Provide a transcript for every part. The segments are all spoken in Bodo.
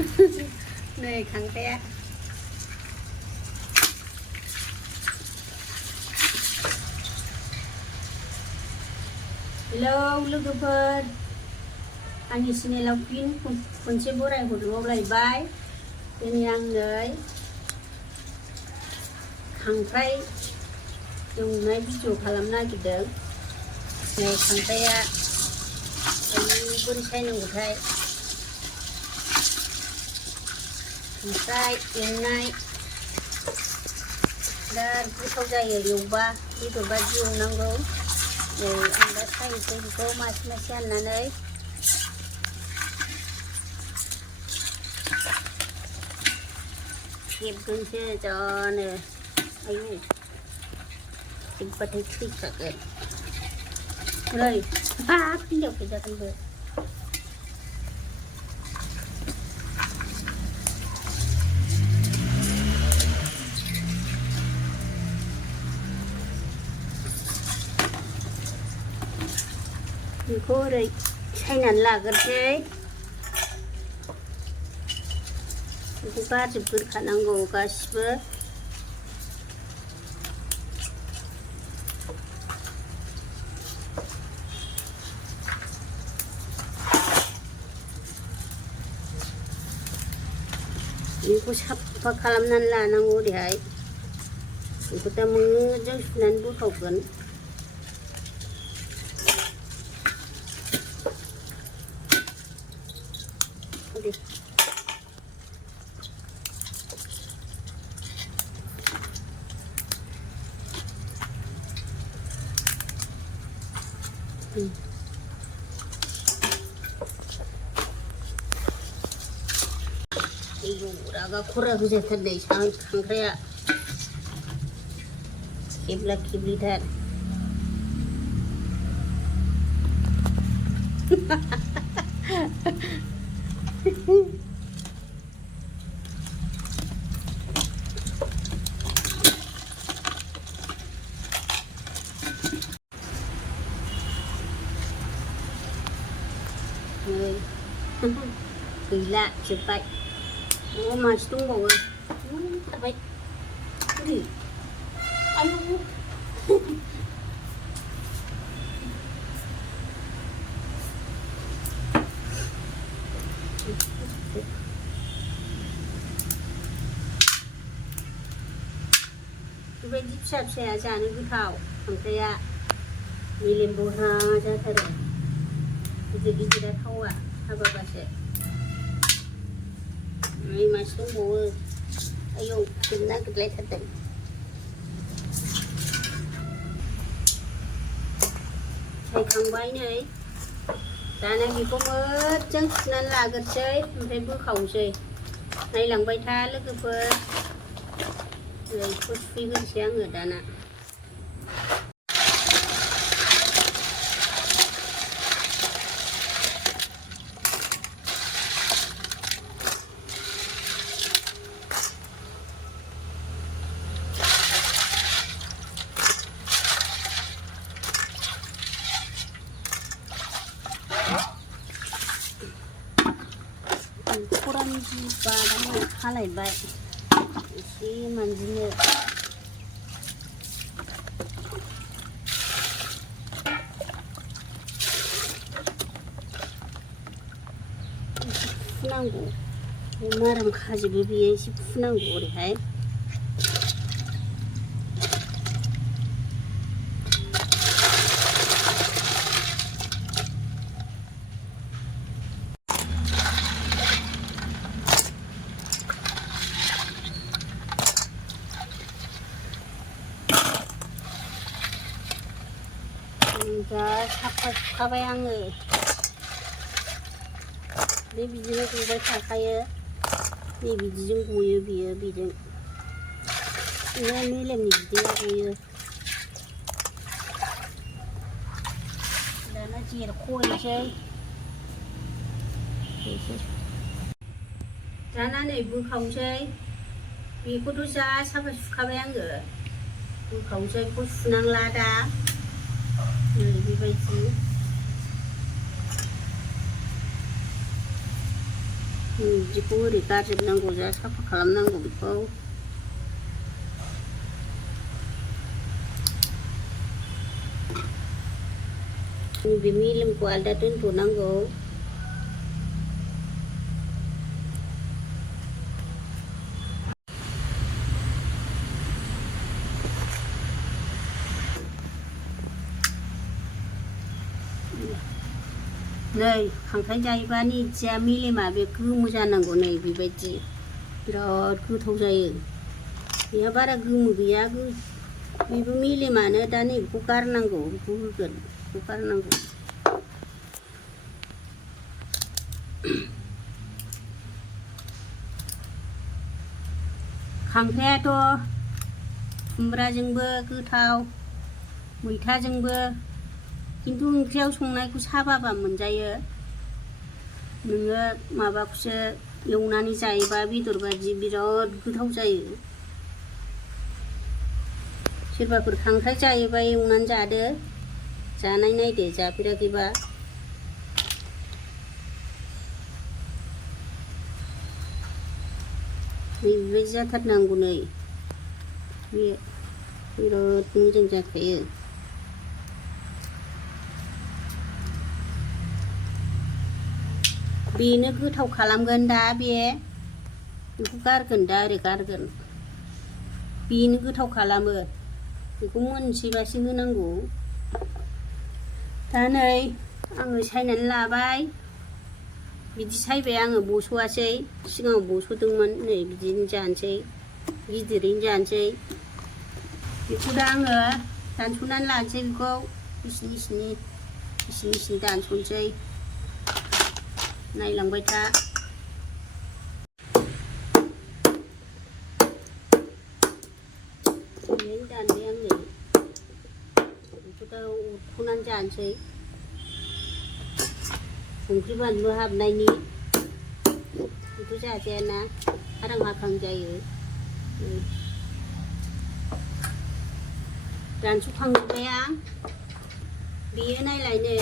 नै खांख्राया हेलौ लोगोफोर आंनि चेनेलाव फिन खनसे बरायहरबावलायबाय दिनै आं नै खांख्राइ एवनाय भिडिअ खालामनो नागिरदों नै खांख्राया बोरै सायनांगौथाय खांख्राइ एवनाय बिराद गोथाव जायो एवबा बेदर बायदि एवनांगौ नै आं दा सायनोसै बेखौ मासे मासे हाननानै खेबगोनसो जानो आयु खेबबाथाय थैखागोन नै हाब हिनजाव फैजागोनबो बेखौ ओरै सायनानै लाग्रोसै बेखौ गारजोबग्रोखानांगौ गासिबो बेखौ साफा खालामनानै लानांगौ ओरैहाय बेखौ दा मोजां सुनानै बोखावगोन रागा खरा होजाथारदै खांख्राया खेबला खेबलिथार gila cepat oh masih tunggu baik ini ayo बेबायदि फिसा फिसाया जानो गोथाव खांख्राया मेलेम बरहा जाथारो गिदिर गिदिरा थावा हाबाबासो नै मासे दंबावो आयौ खेबनो नागिरलायथारदों सायखांबाय नै दाना बेखौ मोजां सुनानै लाग्रोसै ओमफ्राय बोखावसै नायलांबाय था लोगोफोर बेखौ सुफैग्रोसै आङो दाना खरानि बादाम खालायबाय एसे मानजिनो फुनांगौ माराम खाजोबो बेयो एसे फुनांगौ ओरैहाय दा साफा सुखाबाय आङो बे बिदिनो गबाय थाखायो नै बिदिजों गयो बियो बेजों मेलेमनि बिदैया गयो दाना जेरख'हैसै दाना नै बोखावसै बेखौथ' जा साफा सुखाबाय आङो बोखावसै बेखौ सुनांला दा नै बेबायदि बिदिखौ ओरै गारजोबनांगौ जा साफा खालामनांगौ बेखौ बे मेलेमखौ आलदा दोनथ'नांगौ नै खांख्राइ जायोबा निथिया मेलेमा बे गोमो जानांगौ नै बेबायदि बिराद गोथाव जायो बेहा बारा गोमो गैया बेबो मेलेमानो दा नै बेखौ गारनांगौ बेखौ होगोन बेखौ गारनांगौ खांख्रायाथ' खुमब्राजोंबो गोथाव मैथाजोंबो खिन्थु ओंख्रियाव संनायखौ साबाबा मोनजायो नोङो माबाखौसो एवनानै जायोबा बेदर बायदि बिराद गोथाव जायो सोरबाफोर खांख्राइ जायोबा एवनानै जादो जानाय नायदो जाफेराखैबा बेबायदि जाथारनांगौ नै बे बिराद मोजां जाखायो बेनो गोथाव खालामगोन दा बेखौ गारगोन दा ओरै गारगोन बेनो गोथाव खालामो बेखौ मोनसेबासो होनांगौ दा नै आङो सायनानै लाबाय बिदि सायबाय आङो बस'आसै सिगाङाव बस'दोंमोन नै बिदिनो जानोसै गिदिरैनो जानोसै बेखौ दा आङो दानस'नानै लानोसै बेखौ इसिनि दानस'नोसै नायलांबाय था ओरैनो दानबाय आङो बेखौ दा उरख'नानै जानोसै संख्रि बानलु हाबनायनि बेथ' जाजायाना हारां हाखां जायो दानस'खांजोब्बाय आं बेयो नायलायनो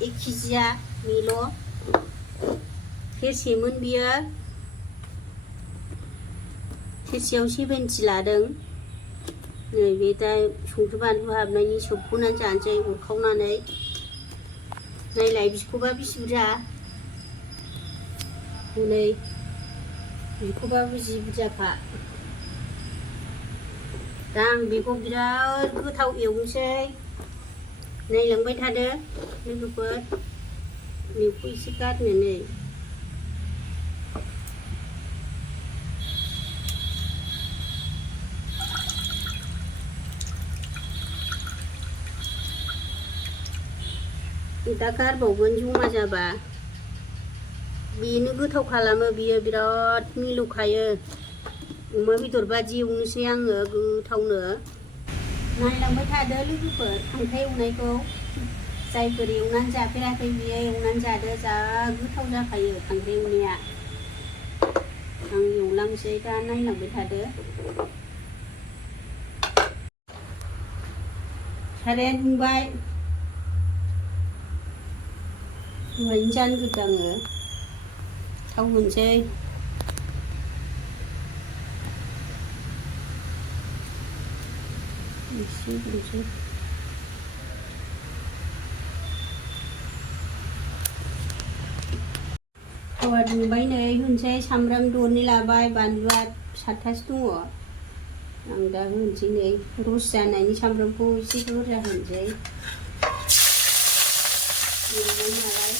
1 केजिया बेल' सेरसेमोन बियो सेरसेयाव 70 लादों नै बे दा संख्रि बानलु हाबनायनि सोबख'नानै जानोसै उरखावनानै नायलाय बिखौबा बेसे बुरजा हनै बिखौबाबो जि बुरजाखा दा आं बेखौ बिराद गोथाव एवनोसै नायलांबाय थादो लोगोफोर बेखौ एसे गारनो नै दा गारबावगोन जमा जाबा बेनो गोथाव खालामो बियो बिराद मिलौखायो अमा बेदर बादि एवनोसै आङो गोथावनो नायलांबाय थादो लोगोफोर खांख्राइ एवनायखौ जायफोर एवनानै जाफेराखै बियो एवनानै जादो जा गोथाव जाखायो खांख्राइ एवनाया आं एवलांसै दा नायलांबाय थादो साराया दुंबाय दहायनो जानग्रोदों आङो थाव होनोसै एसे होनोसै थावा दुंबाय नै होनोसै सामब्राम दरनै लाबाय बानलुआ 7थासो दङ आं दा होनोसै नै रस जानायनि सामब्रामखौ एसे बुरजा होनोसै एवनाय नालाय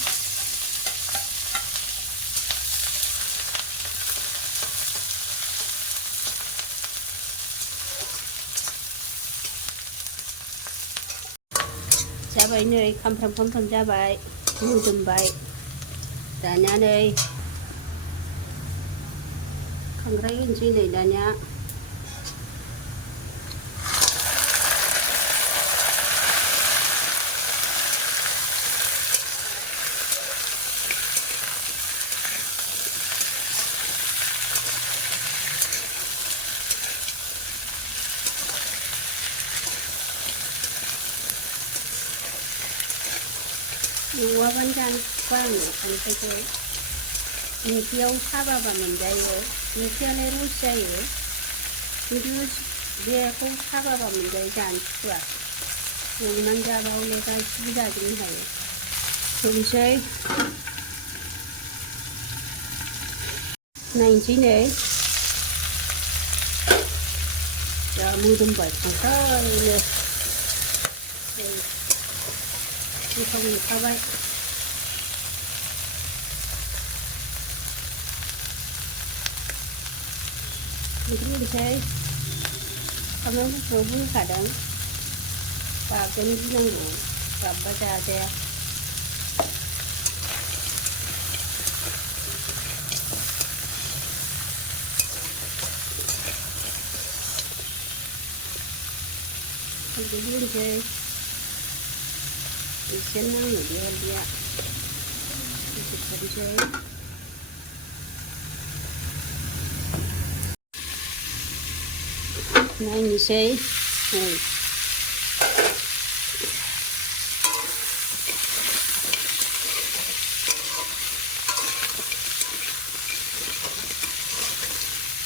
जाबाय नै खामफ्राम जाबाय मोदोमबाय दानिया नै खांख्राइ होनोसै नै दानिया एवाबानो जानो बायो खांख्राइखौ ओंख्रियाव साबाबा मोनजायो ओंख्रियालाय रस जायो खिन्थु बेखौ साबाबा मोनजायो जानो सुखुवा एवनानै जाबा हले गासिबो जाजोबनो हायो संसै नायनोसै नै जा मोदोमबाय संसारैनो गोथाव मोनखाबाय ओंख्रि होनोसै सामब्राम गुफुरावबो होखादों गाबगोन गिनांगौ गाबबा जाजाया हालदै होनोसै एसे नाङो बे हालदैया होजोबथारनोसै नायनोसै नै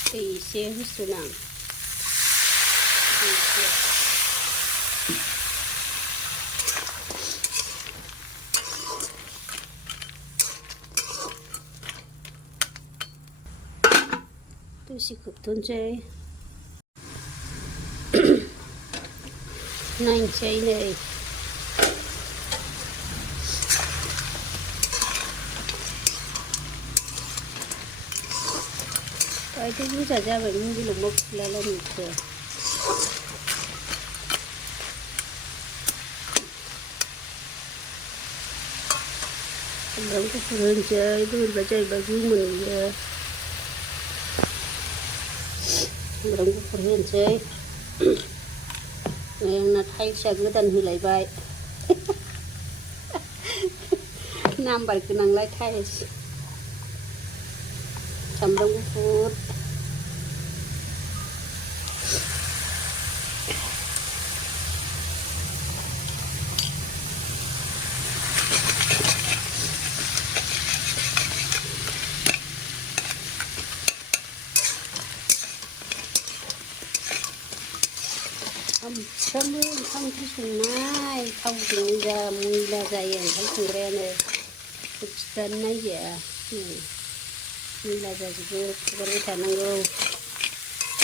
दै एसे होसोनां एसे दसे खोबथ'नोसै नायनोसै नै दायोथ' बुरजा जाबाय मबाइलाव मा फुलाला नुखो सामब्राम गुफुर होनोसै बोरैबा जाहैबा गोमोनैयो सामब्राम गुफुर होनोसै आंना टाइल्सआ गोदान होलायबाय नाम्बार गोनांलाय टाइल्स सामब्राम गुफुर सानफ्रामबो ओंखाम ओंख्रि संनाय थावजोंनो जा मैला जायो ओंखाम संग्रायानो खिथानो नागिरा मैला जाजोबो फुगारबाय थानांगौ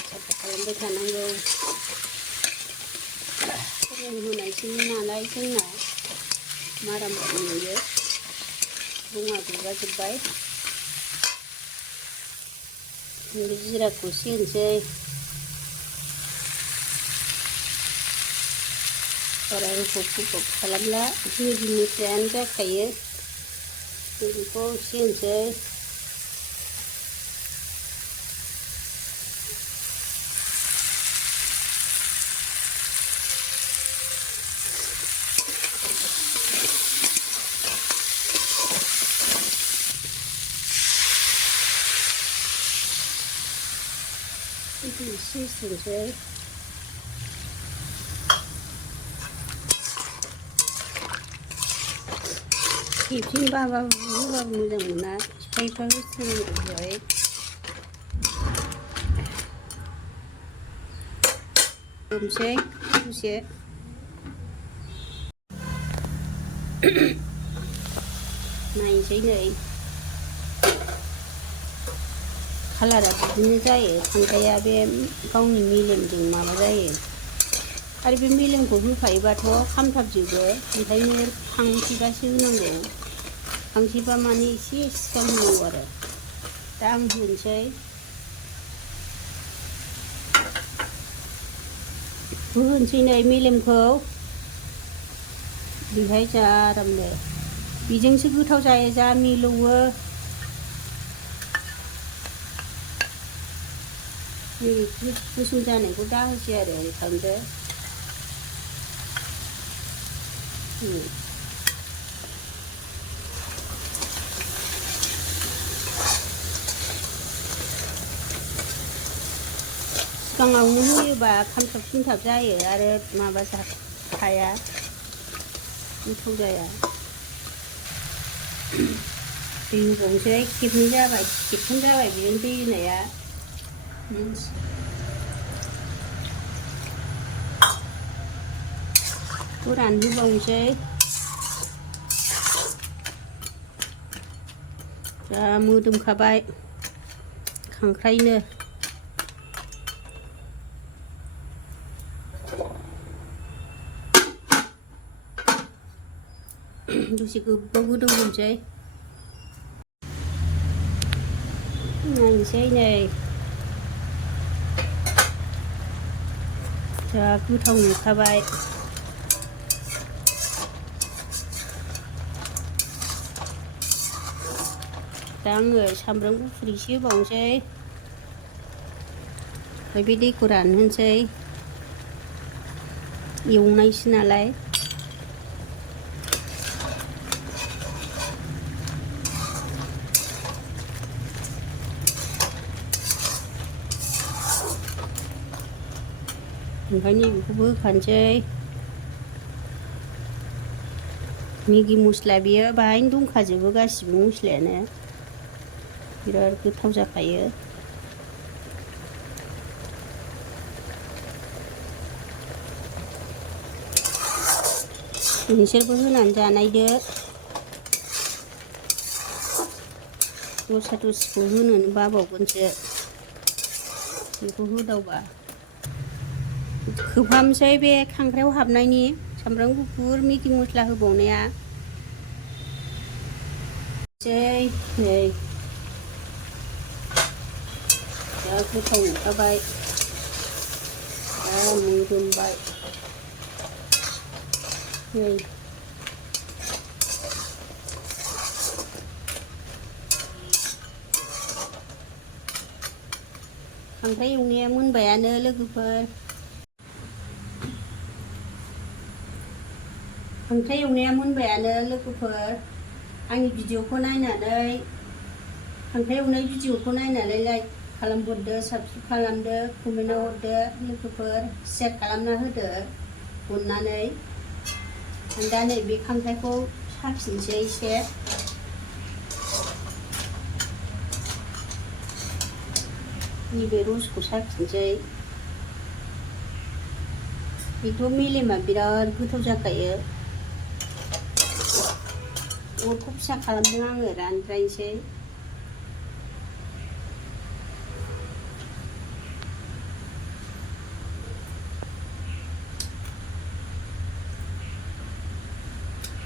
साफा खालामबाय थानांगौ फोरोंहोनायसो नालाय जोंना माराम नुयो रङा गुगाजोब्बाय जिराखौ एसे होनोसै बारा होफब खालामला गोदोनिफ्रायानो जाखायो बेखौ एसे होनोसै एसे होनोसै खेबसेनो बाबाबो होबाबो मोजां मोना बिफा होस्रोनांगौ जाबाय होनोसै दसे नायनोसै नै कालारा बिदिनो जायो खांख्राया बे गावनि मेलेमजों माबा जायो आरो बे मेलेमखौ होफायोबाथ' खामथाबजोबो ओंखायनो खांसेबासो होनांगौ खांसेबा माने एसे सिगां होनांगौ आरो दा आं होनोसै होनोसै नै मेलेमखौ बेहाय जा आरामनो बेजोंसो गोथाव जायो जा मिलौवो गोसोम जानायखौ दा होसै आरो ओरै खालामदो सिगाङावनो होयोबा खामथाब सिनथाब जायो आरो माबा थाया गोथाव जाया दै होबावनोसै खेबनै जाबाय खेबथाम जाबाय बेजों दै होनाया बेखौ रानहोबावनोसै जा मोदोमखाबाय खांख्राइनो दसे गोबाव गोदौहोनोसै नायनोसै नै जा गोथाव नुखाबाय दा आङो सामब्राम गुफुर एसे होबावनोसै ओमफ्राय बे दैखौ रानहोनोसै एवनायसो नालाय ओंखायनो बेखौबो होखानोसै मेगि मस्ला बेयो बाहायनो दंखाजोबो गासिबो मस्लायानो बिराद गोथाव जाखायो नोंसोरबो होनानै जानायदो दस्रा दस्रिखौ होनोनो बाबावगोनसो बेखौ होदावबा खोबहाबनोसै बे खांख्राइयाव हाबनायनि सामब्राम गुफुर मेगि मस्ला होबावनाया नै जा गोथाव नुखाबाय जा मोदोमबाय नै खांख्राइ एवनाया मोनबायानो लोगोफोर खांख्राइ एवनाया मोनबायानो लोगोफोर आंनि भिडिअखौ नायनानै खांख्राइ एवनाय भिडिअखौ नायनानै लाइक खालामहरदो साबस्क्राइब खालामदो कमेन्टआव हरदो लोगोफोर शेयार खालामना होदो अननानै आं दा नै बे खांख्राइखौ साखिनोसै एसे नैबे रसखौ साखिनोसै बेथ' मेलेमा बिराद गोथाव जाखायो अरखौ फिसा खालामदों आङो रानद्रायनोसै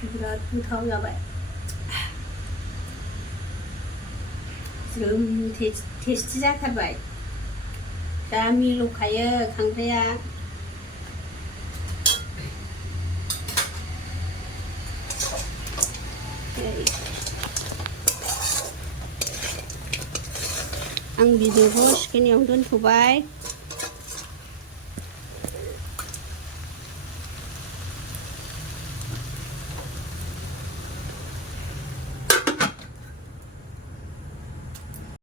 बिराद गोथाव जाबाय जोम टेस्टि जाथारबाय दा मिलौखायो खांख्राइया आं भिडिअखौ स्क्रिनाव दोनथ'बाय